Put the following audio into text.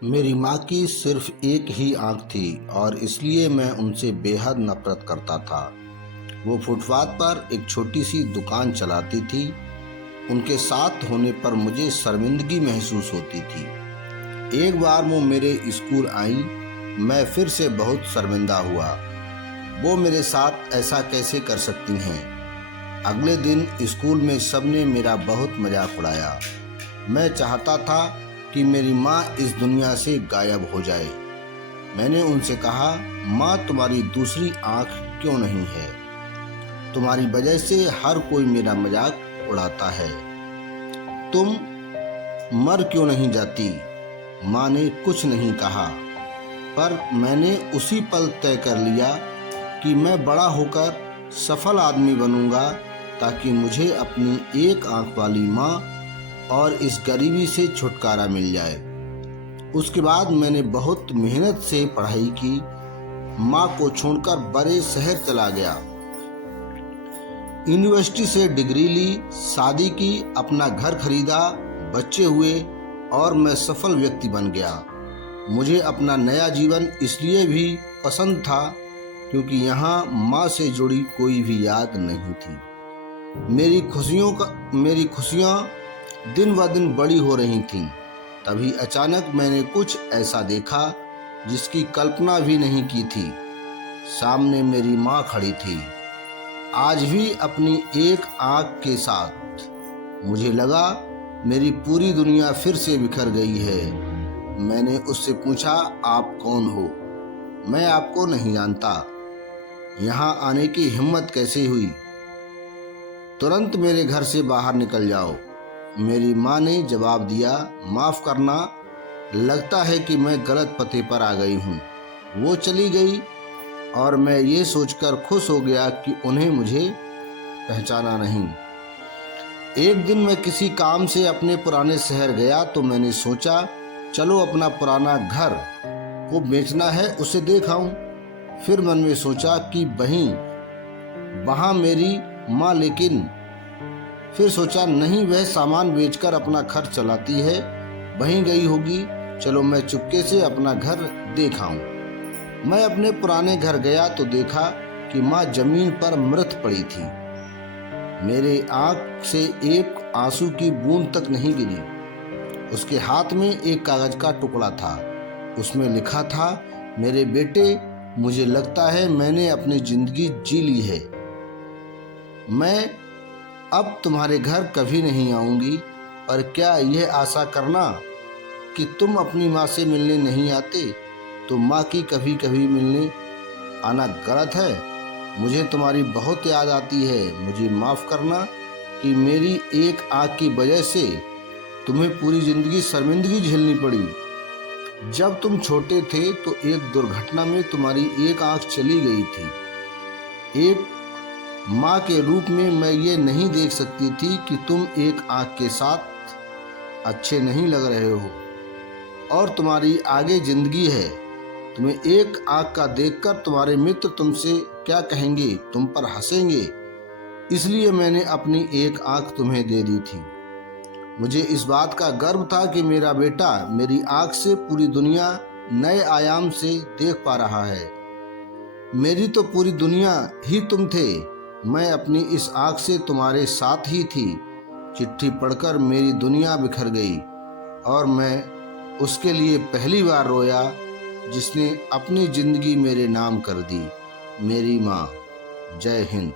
मेरी माँ की सिर्फ एक ही आंख थी और इसलिए मैं उनसे बेहद नफरत करता था। वो फुटपाथ पर एक छोटी सी दुकान चलाती थी। उनके साथ होने पर मुझे शर्मिंदगी महसूस होती थी। एक बार वो मेरे स्कूल आई, मैं फिर से बहुत शर्मिंदा हुआ। वो मेरे साथ ऐसा कैसे कर सकती हैं। अगले दिन स्कूल में सबने मेरा बहुत मजाक उड़ाया। मैं चाहता था कि मेरी माँ इस दुनिया से गायब हो जाए। मैंने उनसे कहा, माँ तुम्हारी दूसरी आँख क्यों नहीं है? तुम्हारी वजह से हर कोई मेरा मजाक उड़ाता है। तुम मर क्यों नहीं जाती? माँ ने कुछ नहीं कहा, पर मैंने उसी पल तय कर लिया कि मैं बड़ा होकर सफल आदमी बनूंगा ताकि मुझे अपनी एक आंख वाली माँ और इस गरीबी से छुटकारा मिल जाए। उसके बाद मैंने बहुत मेहनत से पढ़ाई की, माँ को छोड़कर बड़े शहर चला गया, यूनिवर्सिटी से डिग्री ली, शादी की, अपना घर खरीदा, बच्चे हुए और मैं सफल व्यक्ति बन गया। मुझे अपना नया जीवन इसलिए भी पसंद था क्योंकि यहाँ माँ से जुड़ी कोई भी याद नहीं थी। मेरी खुशियाँ दिन ब दिन बड़ी हो रही थीं। तभी अचानक मैंने कुछ ऐसा देखा जिसकी कल्पना भी नहीं की थी। सामने मेरी माँ खड़ी थी, आज भी अपनी एक आँख के साथ। मुझे लगा मेरी पूरी दुनिया फिर से बिखर गई है। मैंने उससे पूछा, आप कौन हो? मैं आपको नहीं जानता। यहाँ आने की हिम्मत कैसे हुई? तुरंत मेरे घर से बाहर निकल जाओ। मेरी माँ ने जवाब दिया, माफ़ करना, लगता है कि मैं गलत पते पर आ गई हूँ। वो चली गई और मैं ये सोचकर खुश हो गया कि उन्हें मुझे पहचाना नहीं। एक दिन मैं किसी काम से अपने पुराने शहर गया तो मैंने सोचा, चलो अपना पुराना घर को बेचना है, उसे देख आऊं। फिर मन में सोचा कि वहाँ मेरी माँ, लेकिन फिर सोचा नहीं, वह सामान बेचकर अपना खर्च चलाती है, वहीं गई होगी। चलो मैं चुपके से अपना घर देख आऊं। मैं अपने पुराने घर गया तो देखा कि माँ जमीन पर मृत पड़ी थी। मेरे आंख से एक आंसू की बूंद तक नहीं गिरी। उसके हाथ में एक कागज का टुकड़ा था। उसमें लिखा था, मेरे बेटे, मुझे लगता है मैंने अपनी जिंदगी जी ली है। मैं अब तुम्हारे घर कभी नहीं आऊंगी, पर क्या यह आशा करना कि तुम अपनी माँ से मिलने नहीं आते तो माँ की कभी कभी मिलने आना गलत है। मुझे तुम्हारी बहुत याद आती है। मुझे माफ़ करना कि मेरी एक आँख की वजह से तुम्हें पूरी जिंदगी शर्मिंदगी झेलनी पड़ी। जब तुम छोटे थे तो एक दुर्घटना में तुम्हारी एक आँख चली गई थी। एक माँ के रूप में मैं ये नहीं देख सकती थी कि तुम एक आँख के साथ अच्छे नहीं लग रहे हो और तुम्हारी आगे जिंदगी है। तुम्हें एक आँख का देखकर तुम्हारे मित्र तुमसे क्या कहेंगे, तुम पर हंसेंगे। इसलिए मैंने अपनी एक आँख तुम्हें दे दी थी। मुझे इस बात का गर्व था कि मेरा बेटा मेरी आँख से पूरी दुनिया नए आयाम से देख पा रहा है। मेरी तो पूरी दुनिया ही तुम थे। मैं अपनी इस आँख से तुम्हारे साथ ही थी। चिट्ठी पढ़कर मेरी दुनिया बिखर गई और मैं उसके लिए पहली बार रोया जिसने अपनी जिंदगी मेरे नाम कर दी। मेरी माँ। जय हिंद।